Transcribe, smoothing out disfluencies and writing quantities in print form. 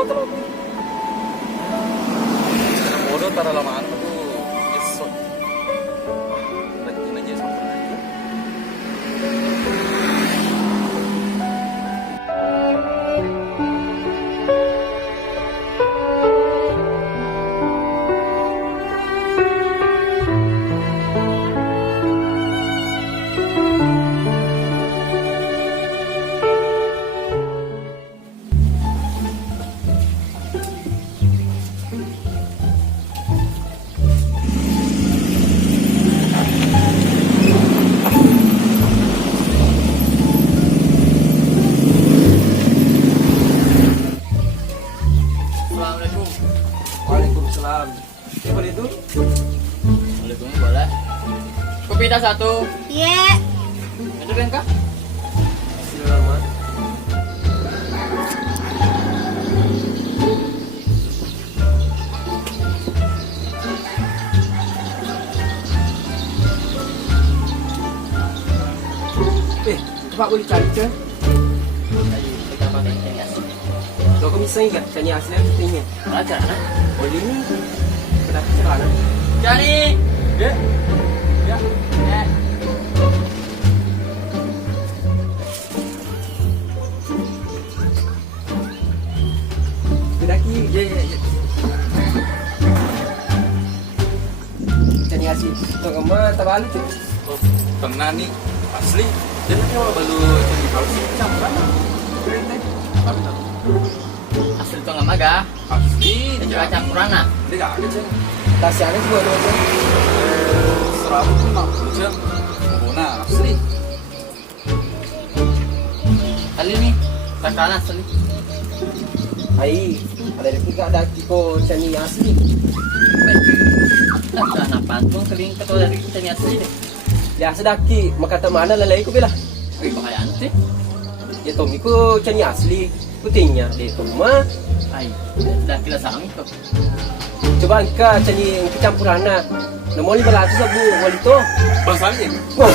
bodoh. Bodoh tara lamaan mo tuh esot. Lagi aja sampai aja. Assalamualaikum. Waalaikumsalam. Siapa itu? Waalaikumsalam boleh. Kopi dah satu. Iya. Itu kan kak? Selamat. Pak boleh cari ke? Ayo kita pakai ini asli. Lo kau bisa ingat cari asli artinya? Belajar kan? Boleh ni. Kenapa cerana? Cari. Ya. Ya. Ya. Bedaki. Ya ya ya. Cari asli. Kau kemana? Terbalik tu. Oh, pernah nih asli. Jadi kalau baru jadi palsu campuran. Tapi tak Asli tu nggak maga. asli. Dan juga campuran lah. Dia tak ada ceng. Tasiannya semua tu macam. 150 ceng. Bona asli. Kali ni takaran asli. Hai, ada juga ada kiko cari asli. Dah kenapa tuh keling ketua dari kita ni asli deh. Ya sedaki makata mana lalai ku bila. Bagi pakaian tu. Ya tomi ku cari asli. Putihnya dia tu mah. Ay, dah kila sami tu. Coba angka cari campuran na. Nomor 500 sabu wali tu. Bang Salim. Wah.